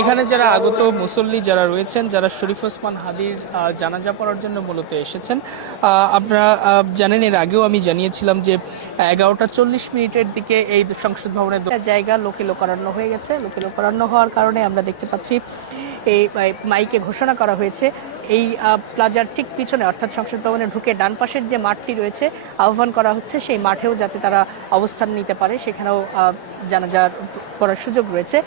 এখানে যারা আগত মুসল্লি যারা রয়েছেন, যারা শরীফ ওসমান হাদির জানাজা পড়ার জন্য মূলত এসেছেন, আপনারা জানেন এর আগেও আমি জানিয়েছিলাম যে 11টা 40 মিনিটের দিকে এই সংসদ ভবনের জায়গা লোকে লোকারণ্য হয়ে গেছে। লোকে লোকারণ্য হওয়ার কারণে আমরা দেখতে পাচ্ছি এই মাইকে ঘোষণা করা হয়েছে এই প্লাজার ঠিক পিছনে, অর্থাৎ সংসদ ভবনে ঢুকে ডান পাশের যে মাঠটি রয়েছে, আহ্বান করা হচ্ছে সেই মাঠেও যাতে তারা অবস্থান নিতে পারে, সেখানেও জানাজা পড়ার সুযোগ রয়েছে।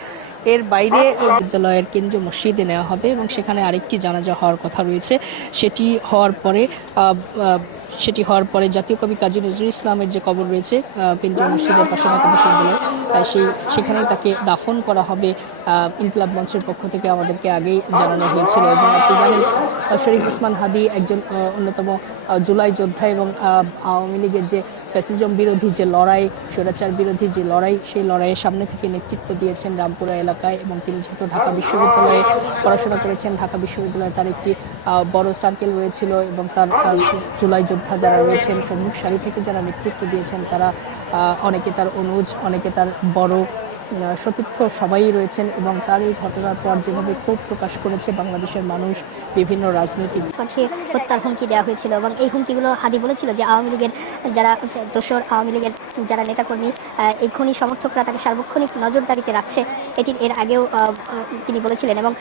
এর বাইরে বিদ্যালয়ের কেন্দ্রীয় মসজিদে নেওয়া হবে এবং সেখানে আরেকটি জানাজা হওয়ার কথা রয়েছে। সেটি হওয়ার পরে জাতীয় কবি কাজী নজরুল ইসলামের যে কবর রয়েছে কেন্দ্রীয় মসজিদের পাশে ঢাকা বিশ্ববিদ্যালয়, সেখানেই তাকে দাফন করা হবে। ইনকিলাব মঞ্চের পক্ষ থেকে আমাদেরকে আগেই জানানো হয়েছিল। এবং আপনি জানেন শরীফ ওসমান হাদি একজন অন্যতম জুলাই যোদ্ধা এবং আওয়ামী লীগের যে ফ্যাসিজম বিরোধী যে লড়াই, স্বৈরাচার বিরোধী যে লড়াই, সেই লড়াইয়ের সামনে থেকে নেতৃত্ব দিয়েছেন রামপুরা এলাকায়। এবং তিনি যেহেতু ঢাকা বিশ্ববিদ্যালয়ে পড়াশোনা করেছেন, ঢাকা বিশ্ববিদ্যালয়ে তার একটি বড় সার্কেল রয়েছিল এবং তার জুলাই যোদ্ধা যারা রয়েছেন, সম্মুখ সারি থেকে যারা নেতৃত্ব দিয়েছেন, তারা অনেকে তার অনুজ, অনেকে তার বড় সতীর্থ সবাই রয়েছেন। এবং তার এই ঘটনার পর যেভাবে ক্ষোভ প্রকাশ করেছে বাংলাদেশের মানুষ, বিভিন্ন রাজনৈতিক হত্যার হুমকি দেওয়া হয়েছিল এবং এই হুমকিগুলো হাদি বলেছিল যে আওয়ামী লীগের যারা দোসর, আওয়ামী লীগের যারা নেতাকর্মী, এই খনি সমর্থকরা তাকে সার্বক্ষণিক নজরদারিতে রাখছে, এটি এর আগেও তিনি বলেছিলেন। এবং